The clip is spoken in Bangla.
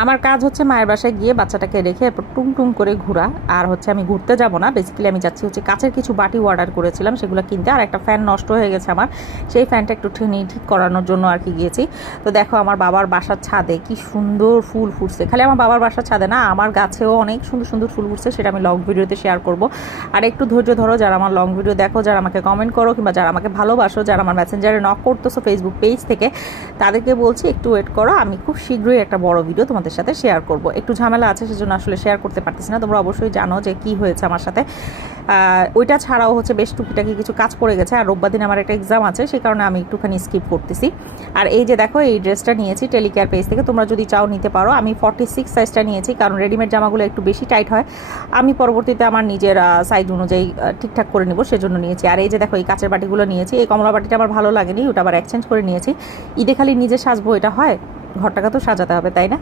আমার কাজ হচ্ছে মায়ের বাসায় গিয়ে বাচ্চাটাকে রেখে এরপর টুং টুং করে ঘোরা। আর হচ্ছে আমি ঘুরতে যাব না, বেসিক্যালি আমি যাচ্ছি হচ্ছে কাচের কিছু বাটি অর্ডার করেছিলাম সেগুলো কিনতে। আর একটা ফ্যান নষ্ট হয়ে গেছে আমার, সেই ফ্যানটা একটু ঠিক করানোর জন্য আর কি গিয়েছি। তো দেখো আমার বাবার বাসার ছাদে কি সুন্দর ফুল ফুটছে। খালি আমার বাবার বাসার ছাদে না, আমার গাছেও অনেক সুন্দর সুন্দর ফুল ফুটছে, সেটা আমি লং ভিডিওতে শেয়ার করব। আর একটু ধৈর্য ধরো, যারা আমার লং ভিডিও দেখো, যারা আমাকে কমেন্ট করো, কিংবা যারা আমাকে ভালোবাসো, যারা আমার মেসেঞ্জারে নক করতেছো ফেসবুক পেজ থেকে, তাদেরকে বলছি একটু ওয়েট করো। আমি খুব শীঘ্রই একটা বড় ভিডিও তোমাদের সাথে শেয়ার করব। একটু ঝামেলা আছে সেজন্য আসলে শেয়ার করতে পারতেছি না। তোমরা অবশ্যই জানো যে কি হয়েছে আমার সাথে। ওইটা ছাড়াও হচ্ছে বেশ টুকিটাকি কিছু কাজ পড়ে গেছে, আর রোববার দিন আমার একটা এক্সাম আছে, সেই কারণে আমি একটুখানি স্কিপ করতেছি। আর এই যে দেখো, এই ড্রেসটা নিয়েছি টেলিকেয়ার পেজ থেকে, তোমরা যদি চাও নিতে পারো। আমি 46 সাইজটা নিয়েছি, কারণ রেডিমেড জামাগুলো একটু বেশি টাইট হয়, আমি পরবর্তীতে আমার নিজের সাইজ অনুযায়ী ঠিকঠাক করে নিব, সেজন্য নিয়েছি। আর এই যে দেখো, এই কাচের বাটিগুলো নিয়েছি। এই কমলা বাটিটা আমার ভালো লাগেনি, ওটা আবার এক্সচেঞ্জ করে নিয়েছি। ঈদে খালি নিজে সাজবো এটা হয়? ঘরটাকে তো সাজাতে হবে, তাই না?